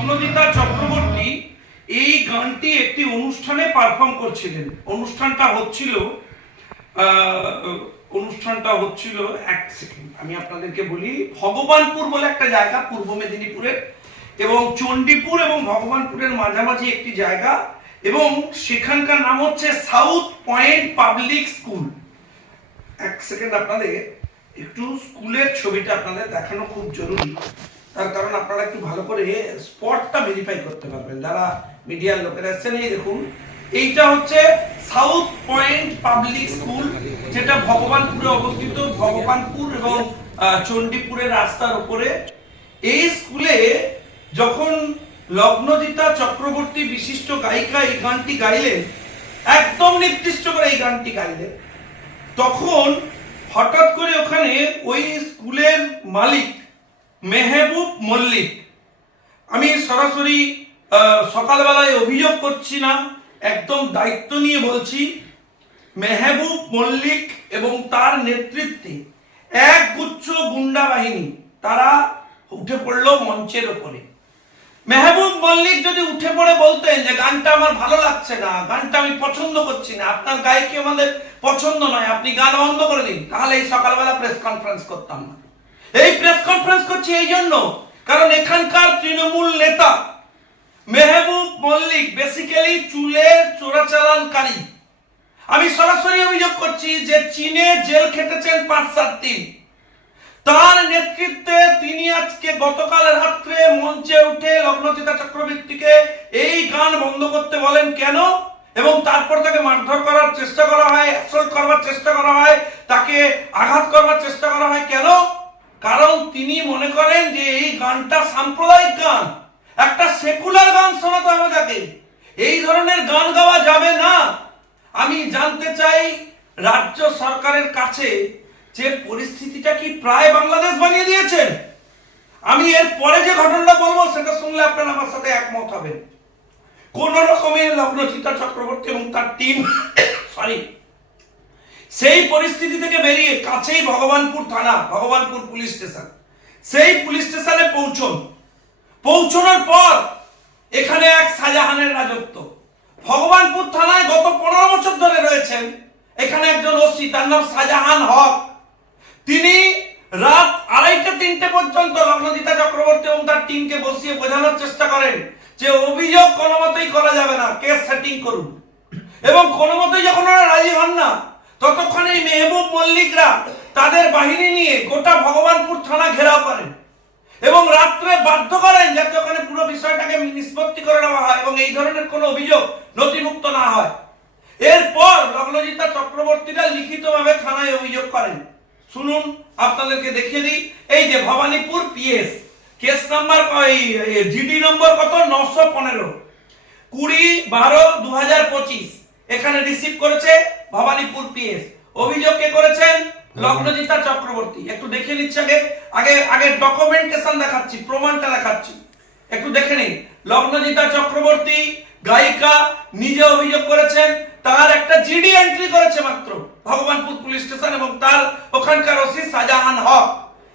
রত্নজিতা চক্রবর্তী এই গানটি একটি অনুষ্ঠানে পারফর্ম করছিলেন। অনুষ্ঠানটা হচ্ছিল অনুষ্ঠানটা হচ্ছিল, এক সেকেন্ড আমি আপনাদেরকে বলি, ভগবানপুর বলে একটা জায়গা, পূর্ব মেদিনীপুরের, এবং চণ্ডীপুর এবং ভগবানপুরের মাঝামাঝি একটি জায়গা, এবং সেখানকার নাম হচ্ছে সাউথ পয়েন্ট পাবলিক স্কুল। এক সেকেন্ড আপনাদের, একটু স্কুলের ছবিটা আপনাদের দেখানো খুব জরুরি। তার কারণ আপনারা একটু ভালো করে স্পটটা ভেরিফাই করতে পারবেন। যারা মিডিয়ার লোকেরা এসছেন, এই দেখুন, এইটা হচ্ছে সাউথ পয়েন্ট পাবলিক স্কুল যেটা ভগবানপুরে অবস্থিত। ভগবানপুর এবং চণ্ডীপুরের রাস্তার উপরে। এই স্কুলে যখন লগ্নজিতা চক্রবর্তী বিশিষ্ট গায়িকা এই গানটি গাইলেন, একদম নির্দিষ্ট করে এই গানটি গাইলেন, তখন হঠাৎ করে ওখানে ওই স্কুলের মালিক মেহবুব মল্লিক। আমি সরাসরি সকালবেলায় অভিযোগ করছি না, একদম দায়িত্ব নিয়ে বলছি, মেহবুব মল্লিক এবং তার নেতৃত্বে এক গুচ্ছ গুন্ডা বাহিনী, তারা উঠে পড়ল মঞ্চের ওপরে। মেহবুব মল্লিক যদি উঠে পড়ে বলতেন যে, গানটা আমার ভালো লাগছে না, গানটা আমি পছন্দ করছি না, আপনার গায়কি আমাদের পছন্দ নয়, আপনি গান বন্ধ করে দিন, তাহলে এই সকালবেলা প্রেস কনফারেন্স করতাম না। এই প্রেস কনফারেন্স করছি এই জন্য কারণ এখানকার তৃণমূল নেতা মেহবুব মল্লিক বেসিক্যালি চুলের চোরাচালানকারী। আমি সরাসরি অভিযোগ করছি যে চীনে জেল খেটেছেন পাঁচ সাত দিন তার নেতৃত্বে তিনি আজকে গতকাল রাত্রে মঞ্চে উঠে লগ্নচিতা চক্রবর্তীকে এই গান বন্ধ করতে বলেন কেন? এবং তারপর তাকে মারধর করার চেষ্টা করা হয় অ্যাসল্ট করবার চেষ্টা করা হয়, তাকে আঘাত করবার চেষ্টা করা হয় কেন? কারণ তিনি মনে করেন যে এই গানটা সাম্প্রদায়িক গান। একটা সেকুলার গান শোনাতে হবে তাকে। এই ধরনের গান গাওয়া যাবে না। আমি জানতে চাই, রাজ্য সরকারের কাছে যে পরিস্থিতিটা কি প্রায় বাংলাদেশ বানিয়ে দিয়েছেন? আমি এর পরে যে ঘটনাটা বলব, সেটা শুনলে আপনারা আমার সাথে একমত হবেন। কোন রকমের লগ্নচিতা চক্রবর্তী এবং তার টিম সরি সেই পরিস্থিতি থেকে বেরিয়ে কাছেই ভগবানপুর থানা, ভগবানপুর পুলিশ স্টেশন। সেই পুলিশ স্টেশনে পৌঁছন। পৌঁছানোর পর এখানে এক শাহজাহানের রাজত্ব। ভগবানপুর থানায় গত পনেরো বছর ধরে রয়েছেন এখানে একজন ওসি, তার নাম শাহজাহান হক। তিনি রাত আড়াইটা তিনটে পর্যন্ত লগ্নজিতা চক্রবর্তী এবং তার টিমকে বসিয়ে বোঝানোর চেষ্টা করেন যে অভিযোগ কোনো মতেই করা যাবে না, কেস সেটিং করুন। এবং কোনো মতেই যখন ওরা রাজি হন না ততক্ষণ মেহবুব মল্লিকরা তাদের বাহিনী নিয়ে গোটা ভগবানপুর থানা ঘেরাও করেন এবং রাত্রে বাধ্য করেন যাতে ওখানে পুরো বিষয়টাকে নিষ্পত্তি করে নেওয়া হয় এবং এই ধরনের কোনো অভিযোগ নথিভুক্ত না হয়। এরপর লগ্নজিতা চক্রবর্তীরা লিখিতভাবে থানায় অভিযোগ করেন। শুনুন, আপনাদেরকে দেখিয়ে দিই। এই যে Bhawanipur PS, case number GD নম্বর কত? নশো পনেরো। কুড়ি বারো দু হাজার পঁচিশ। এখানে রিসিভ করেছে ভবানীপুর পিএস। অভিযোগ কে করেছেন? লগ্নজিতা চক্রবর্তী। একটু দেখে নিচ্ছি আগে। আগে আগে ডকুমেন্টেশন দেখাচ্ছি প্রমাণটা দেখাচ্ছি। একটু দেখে নিন। লগ্নজিতা চক্রবর্তী গায়িকা নিজে অভিযোগ করেছেন তার একটা জিডি এন্ট্রি করেছে মাত্র ভগবানপুর পুলিশ স্টেশন এবং তার ওখানকার ওসি শাহজাহান হক।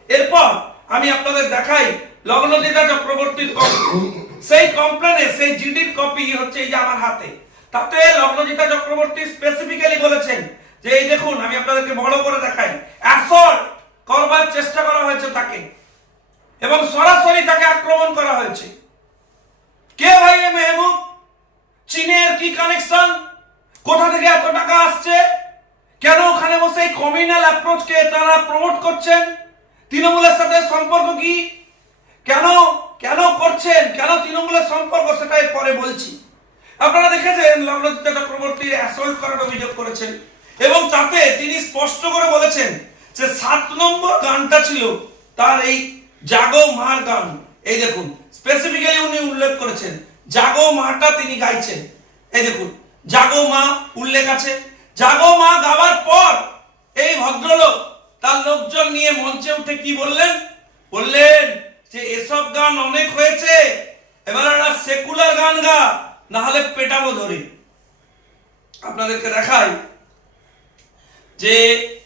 এরপর আমি আপনাদের দেখাই লগ্নজিতা চক্রবর্তীর কপি সেই কমপ্লেনে সেই জিডির কপি হচ্ছে এই যে আমার হাতে। তাতে লগ্নজিতা চক্রবর্তী স্পেসিফিক্যালি বলেছেন যে, এই দেখুন, আমি আপনাদেরকে বড় করে দেখাই। অ্যাসল্ট করবার চেষ্টা করা হয়েছে তাকে এবং সরাসরি তাকে আক্রমণ করা হয়েছে। কে ভাই এ মেহবুব? চীনের কি কানেকশন কোথা থেকে এত টাকা আসছে? কেন ওখানে বসে এই কমিউনাল অ্যাপ্রোচকে তারা প্রমোট করছেন? তৃণমূলের সাথে সম্পর্ক কি? কেন কেন করছেন? কেন তৃণমূলের সম্পর্ক? সেটাই পরে বলছি। আপনারা দেখেছেন লগ্নজিতা চক্রবর্তী অ্যাসল্ট করার অভিযোগ করেছেন। এবং তাতে তিনি স্পষ্ট করে বলেছেন যে সাত নম্বর গানটা ছিল তার এই জাগো মার গান। এই দেখুন স্পেসিফিক্যালি উনি উল্লেখ করেছেন, জাগো মাটা তিনি গাইছেন। এই দেখুন, জাগো মা উল্লেখ আছে। জাগো মা গাওয়ার পর এই ভদ্রলোক তার লোকজন নিয়ে মঞ্চে উঠে কি বললেন? বললেন যে, এসব গান অনেক হয়েছে। এবার একটা সেকুলার গান গা। না হলে পেটাবো ধরে। আপনাদেরকে দেখাই যে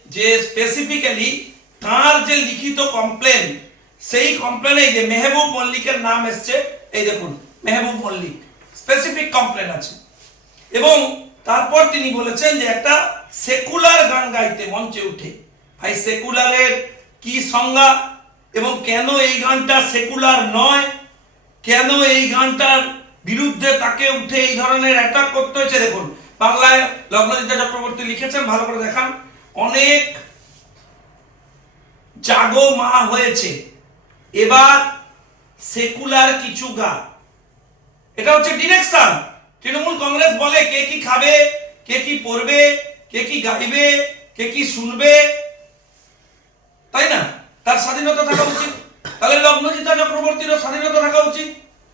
যে স্পেসিফিক্যালি তার যে লিখিত কমপ্লেন সেই কমপ্লেনে যে মেহবুব মল্লিকের নাম এসছে, এই দেখুন, মেহবুব মল্লিক স্পেসিফিক কমপ্লেন আছে। এবং তারপর তিনি বলেছেন যে একটা সেকুলার গান গাইতে মঞ্চে উঠে। ভাই সেকুলারের কি সংজ্ঞা? এবং কেন এই গানটা সেকুলার নয়? কেন এই গানটার বিরুদ্ধে তাকে উঠে এই ধরনের অ্যাটাক করতে হয়েছে। দেখুন, বাংলায় লগ্নজিতা চক্রবর্তী লিখেছেন, ভালো করে দেখান। অনেক জাগো মা হয়েছে। এবার সেকুলার কিছু গান এটা হচ্ছে ডিরেকশন। তৃণমূল কংগ্রেস বলে কে কি খাবে, কে কি পড়বে, কে কি গাইবে, কে কি শুনবে। তাই না? তার স্বাধীনতা থাকা উচিত। তাহলে লগ্নজিতা চক্রবর্তীরও স্বাধীনতা থাকা উচিত।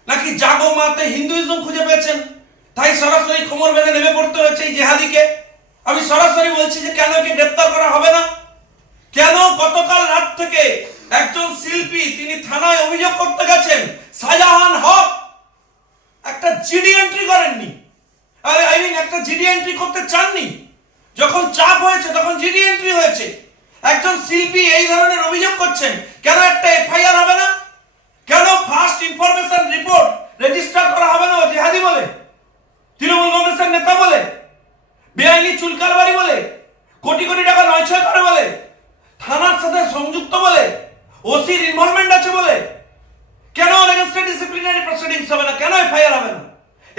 নাকি জাগো মাতে হিন্দুইজম খুঁজে পেয়েছেন? তাই সরাসরি কোমর বেঁধে নেমে পড়তে হয়েছে এই জেহাদিকে। আমি সরাসরি বলছি যে কেন একে গ্রেপ্তার করা হবে না? কেন গতকাল রাত থেকে একজন শিল্পী তিনি থানায় অভিযোগ করতে গেছেন, শাহজাহান হক? একটা জিডি এন্ট্রি করেননি। আরে আই মিন একটা জিডি এন্ট্রি করতে চাননি। যখন চাপ হয়েছে, তখন জিডি এন্ট্রি হয়েছে। একজন শিল্পী এই ধরনের অভিযোগ করছেন, কেন একটা এফআইআর হবে না? কেন ফার্স্ট ইনফরমেশন রিপোর্ট রেজিস্টার করা হবে না? জেহাদি বলে? তৃণমূল কংগ্রেসের নেতা বলে? বেআইনি চুলকারবারি বলে? কোটি কোটি টাকা নয় ছয় করে বলে? থানার সাথে সংযুক্ত বলে? ওসির ইনভলভমেন্ট আছে বলে? কেন এগেনস্টে ডিসিপ্লিনারি প্রসিডিংস হবে না? কেন এফআইআর হবে না?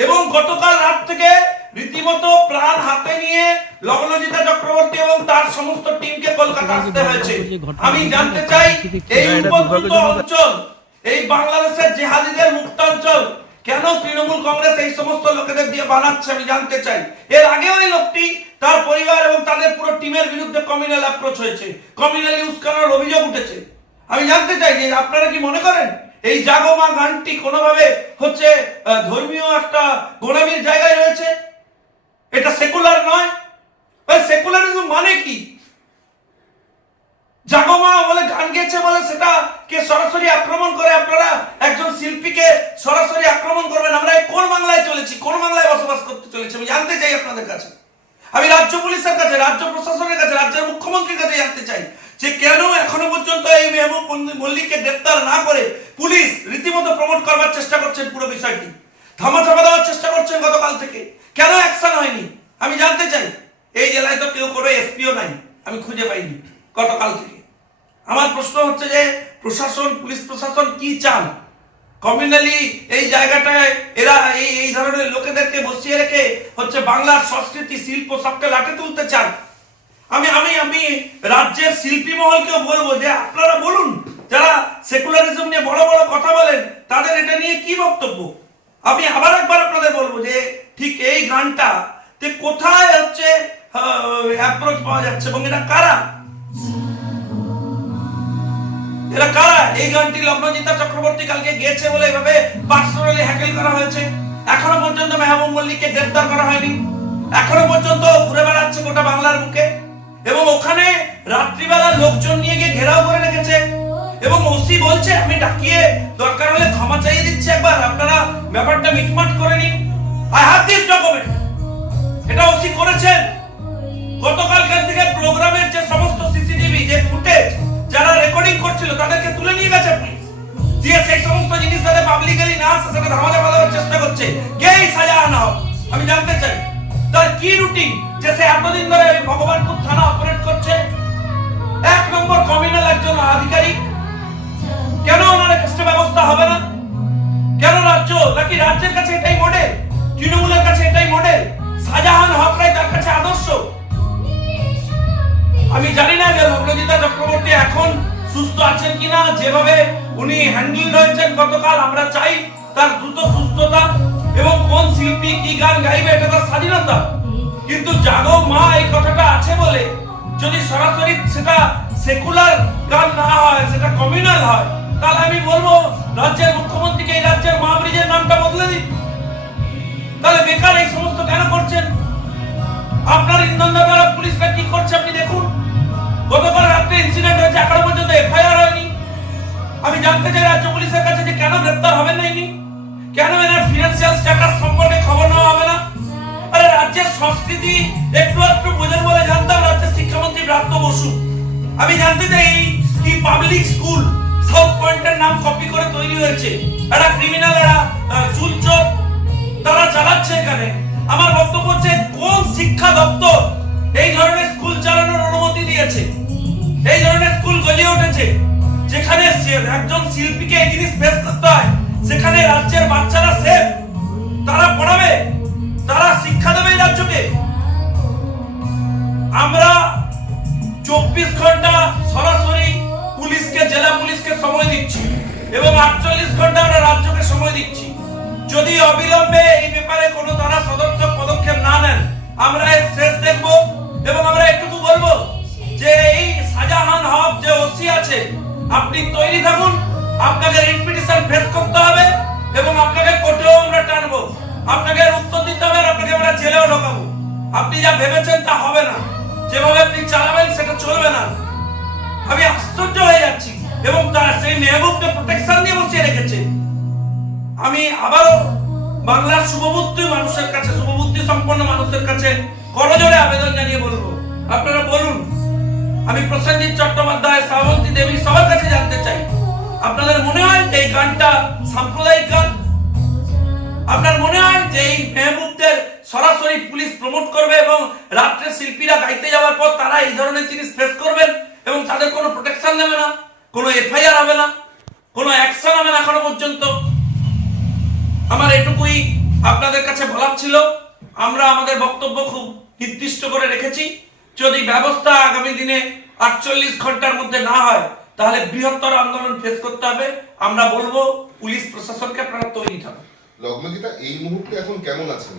এবং গতকাল রাত থেকে রীতিমতো প্রাণ হাতে নিয়ে লগ্নজিতা চক্রবর্তী এবং তার সমস্ত টিমকে কলকাতা আসতে হয়েছে। আমি জানতে চাই এই উপদ্রুত অঞ্চল এই বাংলাদেশের জেহাদিদের মুক্তাঞ্চল কেন তৃণমূল কংগ্রেস এই সমস্ত লোকেদের দিয়ে বানাচ্ছে আমি জানতে চাই। এর আগেও এই লোকটি তার পরিবার এবং তাদের পুরো টিমের বিরুদ্ধে কমিউনাল অ্যাপ্রোচ হয়েছে কমিউনাল ইউজ করার অভিযোগ উঠেছে। আমি জানতে চাই যে আপনারা কি মনে করেন এই জাগমা গানটি কোনোভাবে হচ্ছে ধর্মীয় একটা গোলামির জায়গায় রয়েছে? এটা সেকুলার নয়। সেকুলারিজম মানে কি? জাগমা বলে গান গেছে বলে সেটা কে সরাসরি আক্রমণ করে আপনারা একজন শিল্পীকে সরাসরি আক্রমণ করবেন আমরা এই কোন বাংলায় চলেছি কোন বাংলায় বসবাস করতে চলেছি আমি জানতে চাই আপনাদের কাছে আমি রাজ্য পুলিশের কাছে রাজ্য প্রশাসনের কাছে রাজ্যের মুখ্যমন্ত্রীর কাছে জানতে চাই যে কেন এখনও পর্যন্ত এই মেহবুব মল্লিককে গ্রেপ্তার না করে পুলিশ রীতিমতো প্রমোট করবার চেষ্টা করছেন পুরো বিষয়টি ধামাচাপা দেওয়ার চেষ্টা করছেন গতকাল থেকে কেন অ্যাকশন হয়নি আমি জানতে চাই এই জেলায় তো কেউ কোনো এসপিও নাই আমি খুঁজে পাইনি গতকাল থেকে আমার প্রশ্ন হচ্ছে যে প্রশাসন পুলিশ প্রশাসন কি চান? কমিউনালি এই জায়গাটায় এরা এই এই ধরনের লোকেদেরকে বসিয়ে রেখে হচ্ছে বাংলার সংস্কৃতি, শিল্প সবকে লাটে তুলতে চান। আমি আমি আমি রাজ্যের শিল্পী মহলকেও বলব যে আপনারা বলুন, যারা সেকুলারিজম নিয়ে বড় বড় কথা বলেন, তাদের এটা নিয়ে কি বক্তব্য? আমি আবার একবার আপনাদের বলব যে ঠিক এই গানটা কোথায় হচ্ছে অ্যাপ্রোচ পাওয়া যাচ্ছে এবং এটা কারা? এরা কারা? এই গানটি লগ্নজিতা চক্রবর্তী কালকে গেছে বলে এভাবে পার্সোনালি হ্যাকেল করা হয়েছে। এখনও পর্যন্ত মেহবুব মল্লিককে গ্রেফতার করা হয়নি। এখনও পর্যন্ত ঘুরে বেড়াচ্ছে গোটা বাংলার মুখে এবং ওখানে রাত্রিবেলা লোকজন নিয়ে গিয়ে ঘেরাও করে রেখেছে। এবং ওসি বলছে, আমি ডাকিয়ে দরকার হলে ক্ষমা চাইয়ে দিচ্ছি একবার। আপনারা ব্যাপারটা মিটমাট করে নিন। আই হ্যাভ দিস ডকুমেন্ট এটা ওসি করেছেন। গতকালকার থেকে প্রোগ্রামের যে সমস্ত সিসিটিভি যে ফুটেজ সেটা ধামাচা দেওয়ার চেষ্টা করছে। গেই সাজা আনা হোক, আমি জানতে চাই, তার কি রুটিন যে সে এতদিন ধরে ভগবানপুর থানা অপারেট করছে? এক নম্বর কমিউনাল একজন আধিকারিক। কেন ওনার কাছে ব্যবস্থা হবে না? কেন রাজ্য, নাকি রাজ্যের কাছে এটাই মডেল তৃণমূলের কাছে এটাই মডেল শাহজাহান হকরাই তার কাছে আদর্শ? আমি জানি না যে লগ্নজিতা চক্রবর্তী এখন সুস্থ আছেন কিনা, যেভাবে উনি হ্যান্ডেল হয়েছেন, গতকাল আমরা চাই তার দ্রুত সুস্থতা এবং কোন শিল্পী কি গান গাইবে এটা তার স্বাধীনতা। কিন্তু জাগো মা, এই কথাটা আছে বলে যদি সরাসরি সেটা সেকুলার গান না হয়, সেটা কমিউনাল হয়, তাহলে আমি বলব রাজ্যের মুখ্যমন্ত্রীকে এই রাজ্যের মা ব্রিজের নামটা বদলে দিন। তাহলে বেকার এই সমস্ত কেন করছেন? আপনার ইন্ধন দ্বারা পুলিশরা কি করছে আপনি দেখুন। গতকাল রাত্রে ইনসিডেন্ট হয়েছে এখনও পর্যন্ত এফআইআর হয়নি। আমি জানতে চাই রাজ্য পুলিশের কাছে যে কেন গ্রেপ্তার হবেন না ইনি? কেন এনার ফিনান্সিয়াল স্ট্যাটাস সম্পর্কে খবর নেওয়া হবে না? আরে রাজ্যের সংস্কৃতি একটু একটু বোঝেন বলে জানতাম, রাজ্যের শিক্ষামন্ত্রী ব্রাত্য বসু। আমি জানতে চাই, কি পাবলিক স্কুল সাউথ পয়েন্টের নাম কপি করে তৈরি হয়েছে? একটা ক্রিমিনাল এরা চুলচোর তারা চালাচ্ছে এখানে। আমার বক্তব্য হচ্ছে, কোন শিক্ষা দপ্তর এই ধরনের স্কুল চালানোর অনুমতি দিয়েছে? এই ধরনের স্কুল গলিয়ে উঠেছে, যেখানে একজন শিল্পীকে এই জিনিস ফেস করতে হয়। সেখানে রাজ্যের বাচ্চারা সেফ তারা পড়াবে, তারা শিক্ষা দেবে এই রাজ্যকে। আমরা চব্বিশ ঘণ্টা সরাসরি পুলিশকে, জেলা পুলিশকে সময় দিচ্ছি এবং আটচল্লিশ ঘণ্টা আমরা রাজ্যকে সময় দিচ্ছি। যদি অবিলম্বে এই ব্যাপারে কোনো তারা সদর্থক পদক্ষেপ না নেন, আমরা ভেবেছেন তা হবে না। যেভাবে আপনি চালাবেন, সেটা চলবে না। আমি আশ্চর্য হয়ে যাচ্ছি এবং তারা সেই মেহবুবকে প্রোটেকশন দিয়ে বসিয়ে রেখেছে। আমি আবারও বাংলার শুভবুদ্ধি মানুষের কাছে, শুভবুদ্ধি সম্পন্ন মানুষের কাছে করজোড়ে আবেদন জানিয়ে বলব। আপনারা বলুন, আমি প্রসেনজিৎ চট্টোপাধ্যায়, শ্রাবন্তী দেবী সবার কাছে জানতে চাই। আপনাদের মনে হয় যে এই গানটা সাম্প্রদায়িক গান? আপনার মনে হয় যে এই মেহবুবদের সরাসরি পুলিশ প্রমোট করবে এবং রাত্রে শিল্পীরা গাইতে যাওয়ার পর তারা এই ধরনের জিনিস ফেস করবেন এবং তাদের কোনো প্রোটেকশন দেবে না, কোনো এফআইআর হবে না, কোনো অ্যাকশন হবে না এখনও পর্যন্ত। আমার এটুকুই আপনাদের কাছে বলার ছিল। আমরা আমাদের বক্তব্য খুব নির্দিষ্ট করে রেখেছি। যদি ব্যবস্থা আগামী দিনে আটচল্লিশ ঘণ্টার মধ্যে না হয়, তাহলে বৃহত্তর আন্দোলন ফেস করতে হবে। আমরা বলব, পুলিশ প্রশাসনকে আপনারা তৈরি থাকুন। লগ্নজিতা এই মুহূর্তে এখন কেমন আছেন?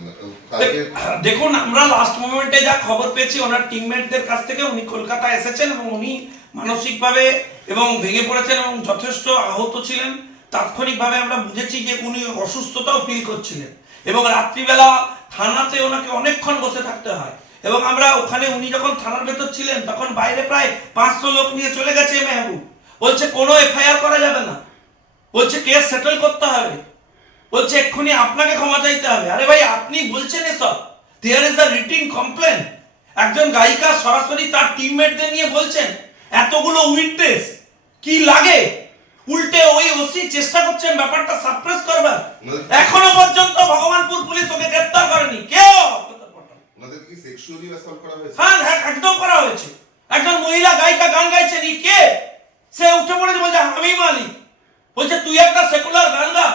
দেখুন, আমরা লাস্ট মোমেন্টে যা খবর পেয়েছি, ওনার টিমমেটদের কাছ থেকে উনি কলকাতা এসেছেন এবং উনি মানসিকভাবে এবং ভেঙে পড়েছেন এবং যথেষ্ট আহত ছিলেন। তাৎক্ষণিকভাবে আমরা বুঝেছি যে উনি অসুস্থতাও ফিল করছিলেন এবং রাত্রিবেলা থানাতে ওনাকে অনেকক্ষণ বসে থাকতে হয় এবং আমরা ওখানে উনি যখন থানার ভেতর ছিলেন, তখন বাইরে প্রায় পাঁচশো লোক নিয়ে চলে গেছে মেহবুব। বলছে, কোনো এফআইআর করা যাবে না। বলছে কেস সেটেল করতে হবে। বলছে এক্ষুনি আপনাকে ক্ষমা চাইতে হবে। আরে ভাই আপনি বলছেন এসব। There is a written complain একজন গায়িকা সরাসরি তার টিমমেটদের নিয়ে বলছেন এতগুলো উইটনেস কি লাগে? উল্টে ওই ওসি চেষ্টা করছেন ব্যাপারটা সাপ্রেস করবার। এখনও পর্যন্ত ভগবানপুর পুলিশ ওকে গ্রেপ্তার করেনি। কেউ ওনাদের কি সেক্সুয়ালি অ্যাসল্ট করা হয়েছে? হ্যাঁ হ্যাঁ একদম করা হয়েছে। একজন মহিলা গায়িকা গান গাইছেন কে? সে উঠে পড়েছে বলছে আমি মালিক। বলছে তুই একটা সেকুলার গান গা।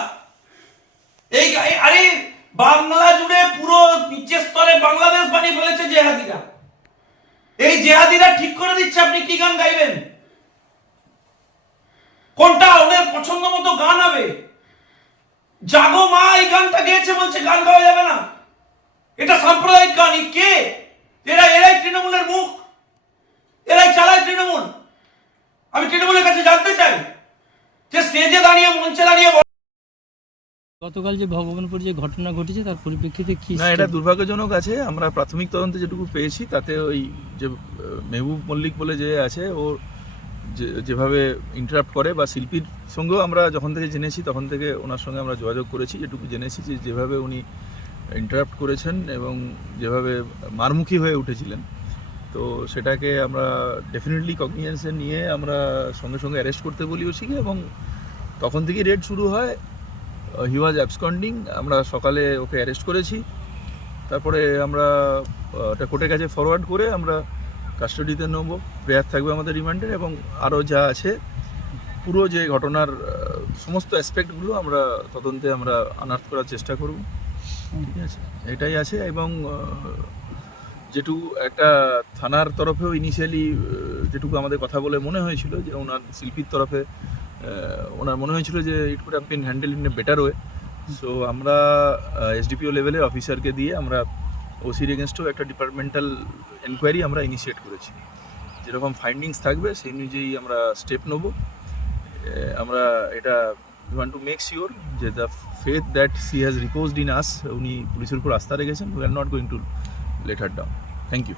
এই আরে, বাংলা জুড়ে পুরো নিচের স্তরে বাংলাদেশ বানিয়ে ফেলেছে জেহাদিরা। এই জেহাদিরা ঠিক করে দিচ্ছে, আপনি কি গান গাইবেন? কোনটা ওদের পছন্দ মতো গান হবে? জাগো মা, এই গানটা গেয়েছে বলছে, গান গাওয়া যাবে না। এটা সাম্প্রদায়িক গান কে? এরা এরাই তৃণমূলের মুখ। এরাই চালায় তৃণমূল। আমি তৃণমূলের কাছে জানতে চাই যে স্টেজে দাঁড়িয়ে, মঞ্চে দাঁড়িয়ে গতকাল যে ভগবানপুর যে ঘটনা ঘটেছে তার পরিপ্রেক্ষিতে কি না এটা দুর্ভাগ্যজনক আছে। আমরা প্রাথমিক তদন্তে যেটুকু পেয়েছি তাতে ওই যে মেহবুব মল্লিক বলে যে আছে ও যে যেভাবে ইন্টারাপ্ট করে বা শিল্পীর সঙ্গেও আমরা যখন থেকে জেনেছি তখন থেকে ওনার সঙ্গে আমরা যোগাযোগ করেছি যেটুকু জেনেছি যে যেভাবে উনি ইন্টারাপ্ট করেছেন এবং যেভাবে মারমুখী হয়ে উঠেছিলেন। তো সেটাকে আমরা ডেফিনেটলি কগনিজেন্সে নিয়ে আমরা সঙ্গে সঙ্গে অ্যারেস্ট করতে বলি ওসিকে এবং তখন থেকেই রেড শুরু হয়। হি ওয়াজ অ্যাবসকন্ডিং আমরা সকালে ওকে অ্যারেস্ট করেছি। তারপরে আমরা ওটা কোর্টের কাছে ফরওয়ার্ড করে আমরা কাস্টাডিতে নেব। প্রেয়ার থাকবে আমাদের রিমান্ডের এবং আরও যা আছে, পুরো যে ঘটনার সমস্ত অ্যাসপেক্টগুলো আমরা তদন্তে আমরা আনার্থ করার চেষ্টা করব। ঠিক আছে? এটাই আছে এবং যেটুকু একটা থানার তরফেও ইনিশিয়ালি যেটুকু আমাদের কথা বলে মনে হয়েছিল যে ওনার শিল্পীর তরফে ওনার মনে হয়েছিল যে it could have handle in a better way so আমরা এসডিপিও লেভেলে অফিসারকে দিয়ে আমরা ওসির এগেনস্টেও একটা ডিপার্টমেন্টাল এনকোয়ারি আমরা ইনিশিয়েট করেছি। যেরকম ফাইন্ডিংস থাকবে, সেই অনুযায়ী আমরা স্টেপ নেব। আমরা এটা ওয়ান্ট টু মেক শিওর যে the faith that she has reposed in us উনি পুলিশের উপর আস্থা রেখেছেন we are not going to let her down thank you